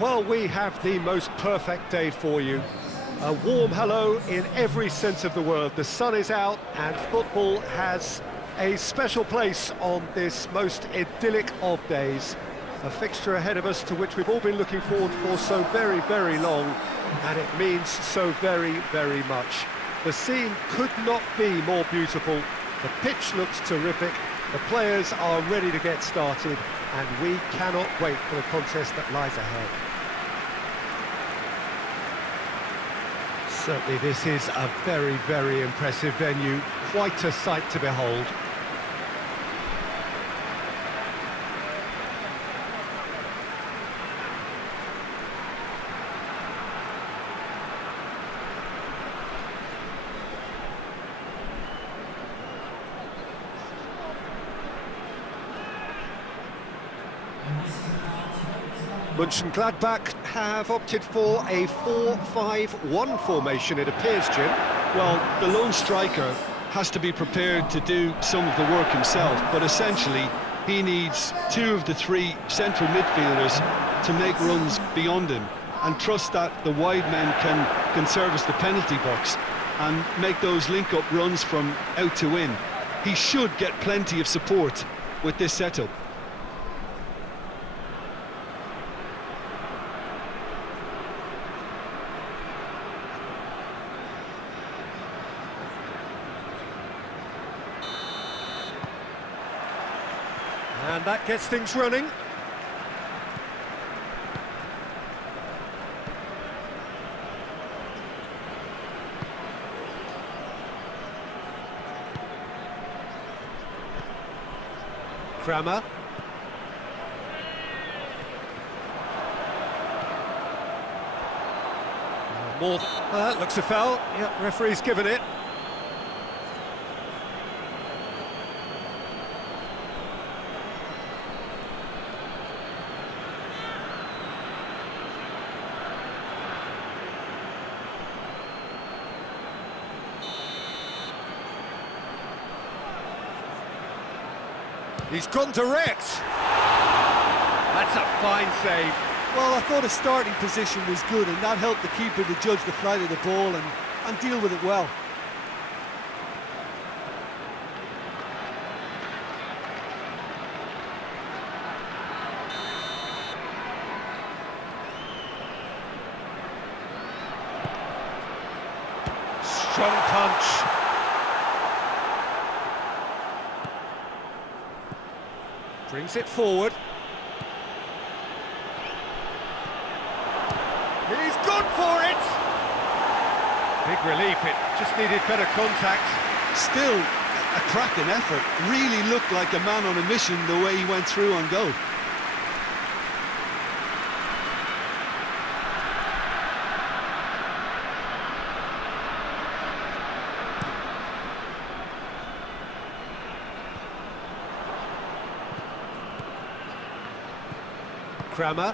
Well, we have the most perfect day for you. A warm hello in every sense of the word. The sun is out and football has a special place on this most idyllic of days. A fixture ahead of us to which we've all been looking forward for so very, very long, and it means so very, very much. The scene could not be more beautiful. The pitch looks terrific. The players are ready to get started, and we cannot wait for the contest that lies ahead. Certainly this is a very, very impressive venue. Quite a sight to behold. Gladbach have opted for a 4-5-1 formation, it appears, Jim. Well, the lone striker has to be prepared to do some of the work himself, but essentially he needs two of the three central midfielders to make runs beyond him and trust that the wide men can service the penalty box and make those link-up runs from out to in. He should get plenty of support with this setup. And that gets things running. Kramer. More. That looks a foul. Yep, referee's given it. He's gone direct. That's a fine save. Well, I thought his starting position was good, and that helped the keeper to judge the flight of the ball and deal with it well. Strong punch. Brings it forward. He's gone for it! Big relief, it just needed better contact. Still a cracking effort. Really looked like a man on a mission the way he went through on goal. Kramer.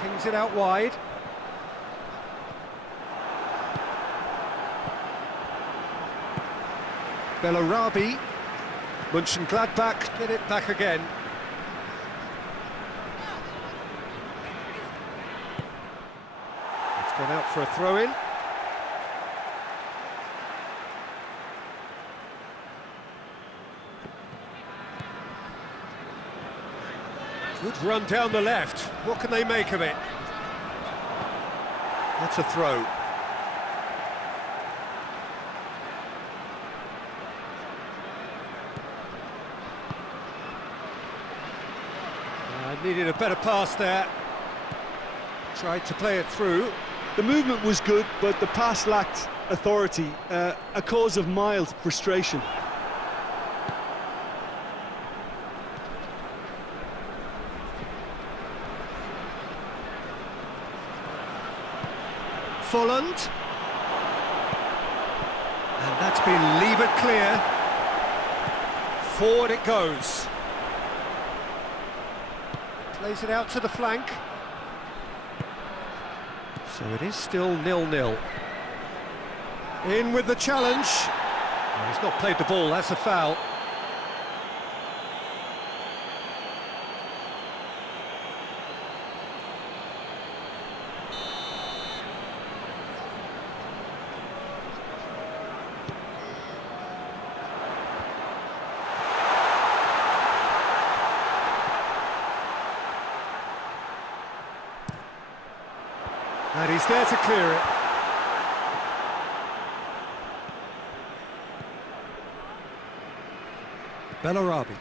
Pings it out wide. Bellarabi. Gladbach get it back again. It's gone out for a throw-in. Good run down the left. What can they make of it? That's a throw. Needed a better pass there. Tried to play it through. The movement was good, but the pass lacked authority, a cause of mild frustration. Folland. And that's been levered clear. Forward it goes. Plays it out to the flank. So it is still 0-0. In with the challenge. Oh, he's not played the ball, that's a foul. And he's there to clear it. Bellarabi.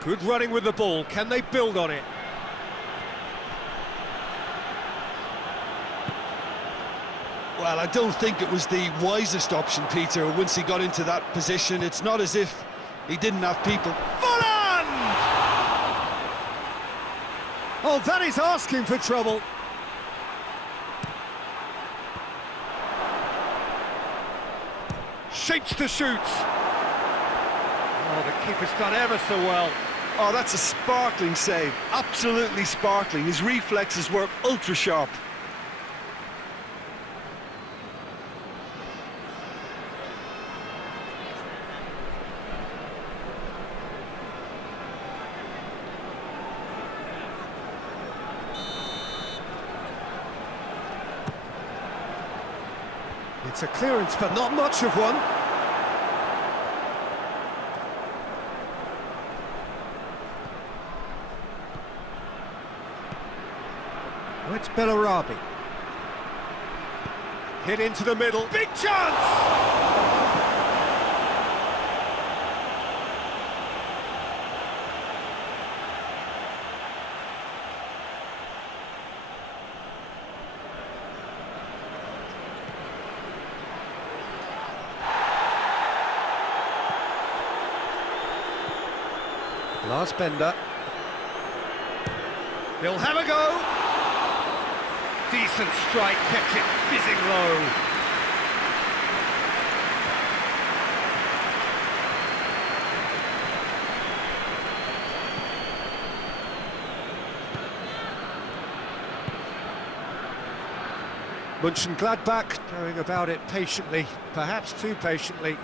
Good running with the ball. Can they build on it? Well, I don't think it was the wisest option, Peter, once he got into that position. It's not as if he didn't have people. Volland! Oh, that is asking for trouble. Shapes to shoot. Oh, the keeper's done ever so well. Oh, that's a sparkling save. Absolutely sparkling. His reflexes were ultra sharp. It's a clearance, but not much of one. Oh, it's Bellarabi. Hit into the middle. Big chance! Last bender. He'll have a go. Decent strike, kept it fizzing low. Gladbach going about it patiently, perhaps too patiently.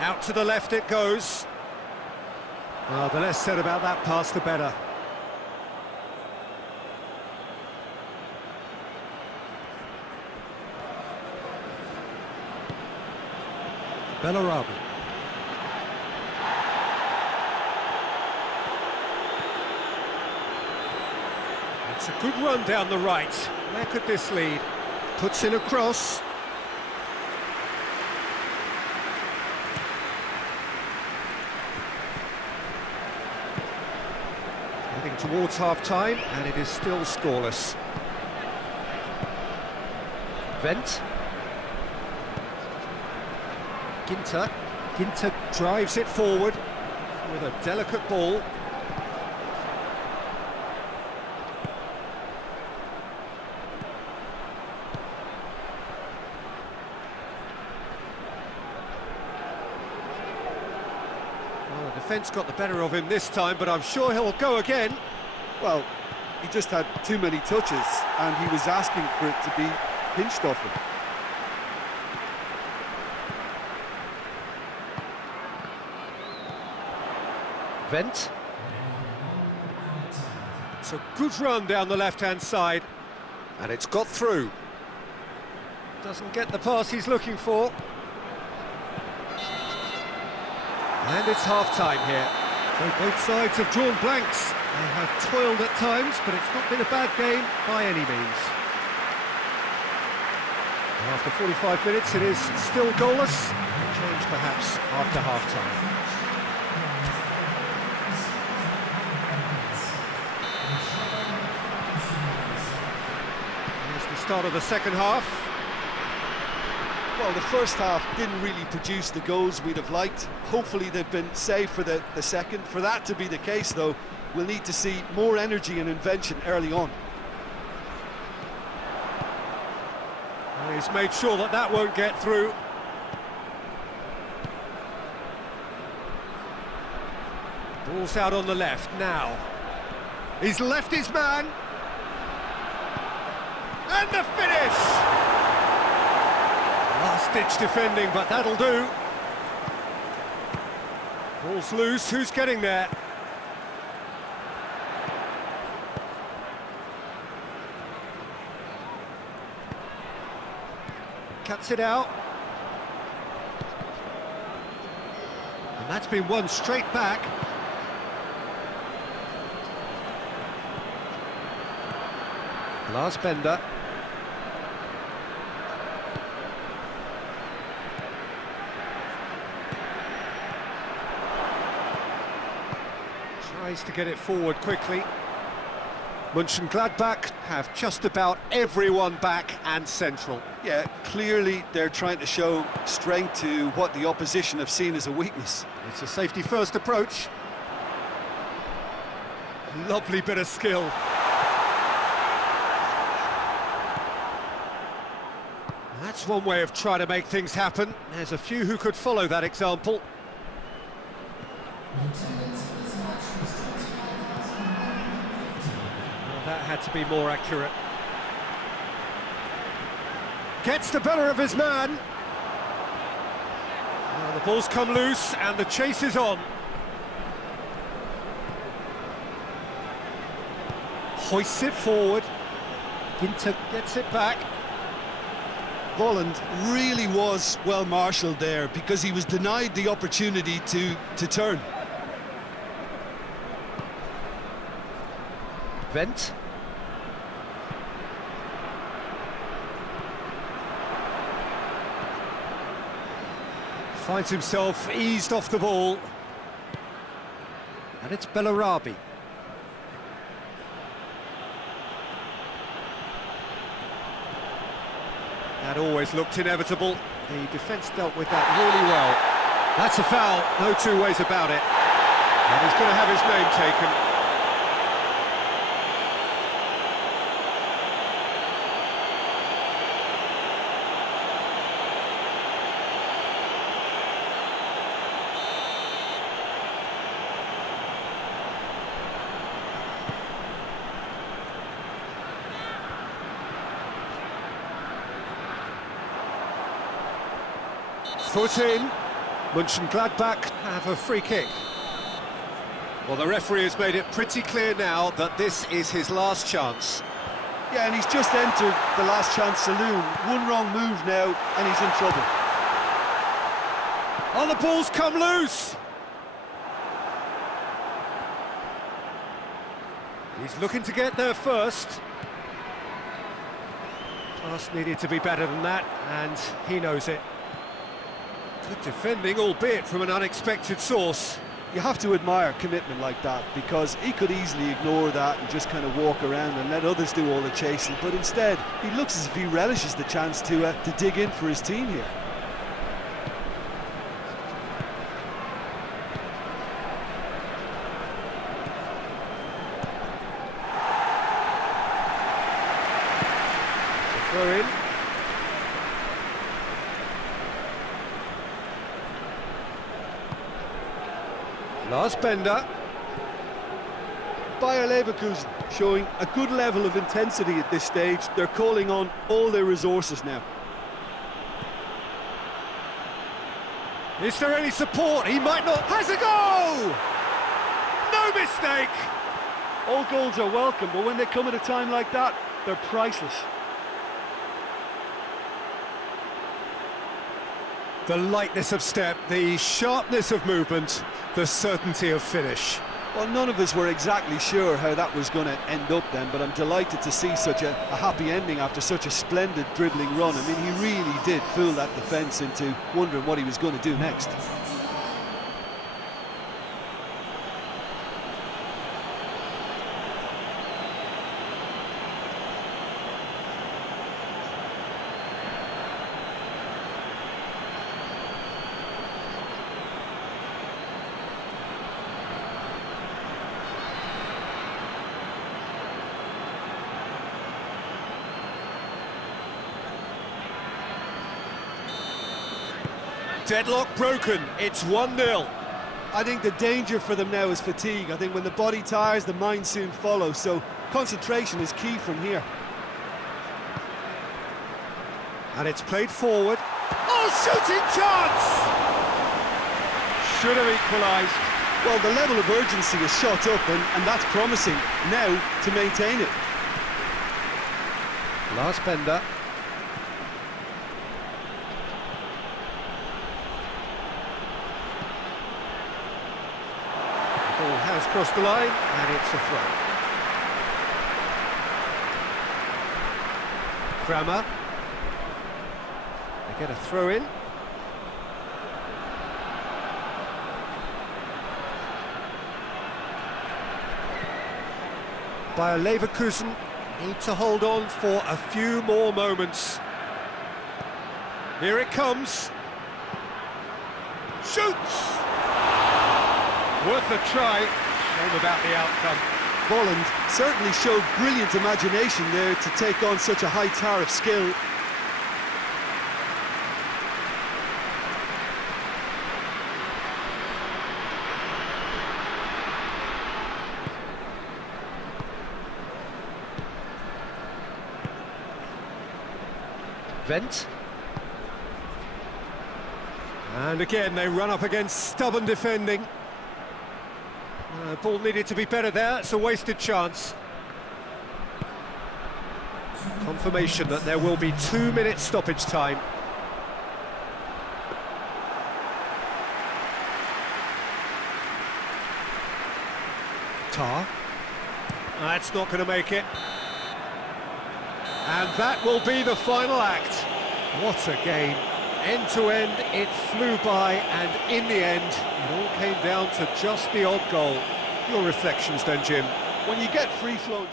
Out to the left it goes. Well, the less said about that pass, the better. Bellarabi. It's a good run down the right. Where could this lead? Puts in a cross. Heading towards half-time, and it is still scoreless. Vent. Ginter drives it forward with a delicate ball. Well, the defence got the better of him this time, but I'm sure he'll go again. Well, he just had too many touches, and he was asking for it to be pinched off him. Vent. It's a good run down the left-hand side, and it's got through. Doesn't get the pass he's looking for. And it's half-time here. So both sides have drawn blanks. They have toiled at times, but it's not been a bad game by any means. After 45 minutes, it is still goalless. Change perhaps after half-time. Start of the second half. Well, the first half didn't really produce the goals we'd have liked. Hopefully they've been saved for the second. For that to be the case, though, we'll need to see more energy and invention early on. And he's made sure that that won't get through. Ball's out on the left now. He's left his man. And the finish! Last-ditch defending, but that'll do. Ball's loose, who's getting there? Cuts it out. And that's been won straight back. Last bender. Tries to get it forward quickly. Gladbach have just about everyone back and central. Yeah, clearly they're trying to show strength to what the opposition have seen as a weakness. It's a safety-first approach. Lovely bit of skill. That's one way of trying to make things happen. There's a few who could follow that example. That had to be more accurate. Gets the better of his man. Now the ball's come loose and the chase is on. Hoists it forward. Ginter gets it back. Holland really was well marshalled there because he was denied the opportunity to turn. Vent. Finds himself eased off the ball. And it's Bellarabi. That always looked inevitable. The defence dealt with that really well. That's a foul, no two ways about it. And he's going to have his name taken. Foot in. Gladbach have a free kick. Well, the referee has made it pretty clear now that this is his last chance. Yeah, and he's just entered the last chance saloon. One wrong move now, and he's in trouble. Oh, the ball's come loose! He's looking to get there first. Pass needed to be better than that, and he knows it. Good defending, albeit from an unexpected source. You have to admire commitment like that, because he could easily ignore that and just kind of walk around and let others do all the chasing, but instead he looks as if he relishes the chance to dig in for his team here. It's a throw in. Lars Bender. Bayer Leverkusen showing a good level of intensity at this stage. They're calling on all their resources now. Is there any support? He might not. Has a goal! No mistake! All goals are welcome, but when they come at a time like that, they're priceless. The lightness of step, the sharpness of movement, the certainty of finish. Well, none of us were exactly sure how that was going to end up then, but I'm delighted to see such a happy ending after such a splendid dribbling run. I mean, he really did fool that defence into wondering what he was going to do next. Deadlock broken, it's 1-0. I think the danger for them now is fatigue. I think when the body tires, the mind soon follows, so concentration is key from here. And it's played forward. Oh, shooting chance! Should have equalised. Well, the level of urgency is shot up, and that's promising now to maintain it. Lars Bender. The ball has crossed the line, and it's a throw. Kramer. They get a throw in. Bayer Leverkusen need to hold on for a few more moments. Here it comes. Shoots! Worth a try. Shame about the outcome. Bolland certainly showed brilliant imagination there to take on such a high tower of skill. Vent. And again, they run up against stubborn defending. Ball needed to be better there, it's a wasted chance. Confirmation that there will be 2 minutes stoppage time. Tar. That's not going to make it. And that will be the final act. What a game. End to end, it flew by, and in the end, it all came down to just the odd goal. Your reflections then, Jim? When you get free-flowing